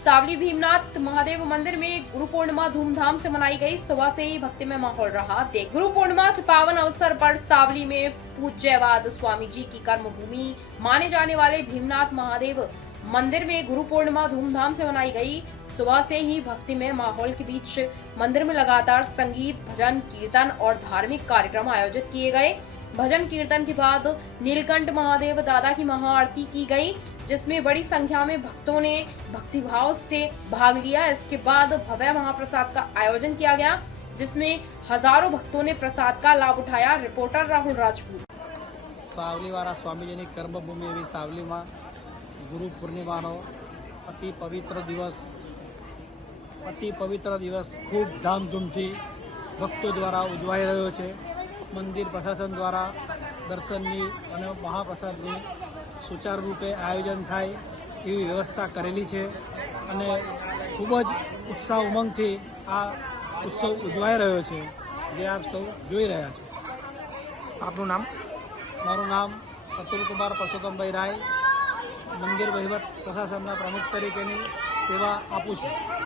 सावली भीमनाथ महादेव मंदिर में गुरु पूर्णिमा धूमधाम से मनाई गई। सुबह से ही भक्ति में माहौल रहा। गुरु पूर्णिमा के पावन अवसर पर सावली में पूज्यवाद स्वामी जी की कर्मभूमि माने जाने वाले भीमनाथ महादेव मंदिर में गुरु पूर्णिमा धूमधाम से मनाई गई। सुबह से ही भक्ति में माहौल के बीच मंदिर में लगातार संगीत, भजन, कीर्तन और धार्मिक कार्यक्रम आयोजित किए गए। भजन कीर्तन के बाद नीलकंठ महादेव दादा की महाआरती की गई, जिसमें बड़ी संख्या में भक्तों ने भक्तिभाव से भाग लिया। इसके बाद भव्य महाप्रसाद का आयोजन किया गया, जिसमें हजारों भक्तों ने प्रसाद का लाभ उठाया। रिपोर्टर राहुल राजपूत। सावली वाला स्वामीजी की कर्मभूमि एवं सावली में गुरु पूर्णिमा अति पवित्र दिवस खूब धामधूम थी भक्तों द्वारा उजवाई रह्यो छे। मंदिर प्रशासन द्वारा दर्शननी और महाप्रसादनी सुचारू रूपे आयोजन थाय एवी व्यवस्था करेली छे अने खूब ज उत्साह उमंगथी आ उत्सव उजवाई रह्यो छे, जे आप सौ जोई रह्या छो। आपનું નામ? मारू नाम अतुल कुमार परसोत्तमभाई राय, मंदिर वहीवट प्रशासन प्रमुख तरीके सेवा आपू छूं।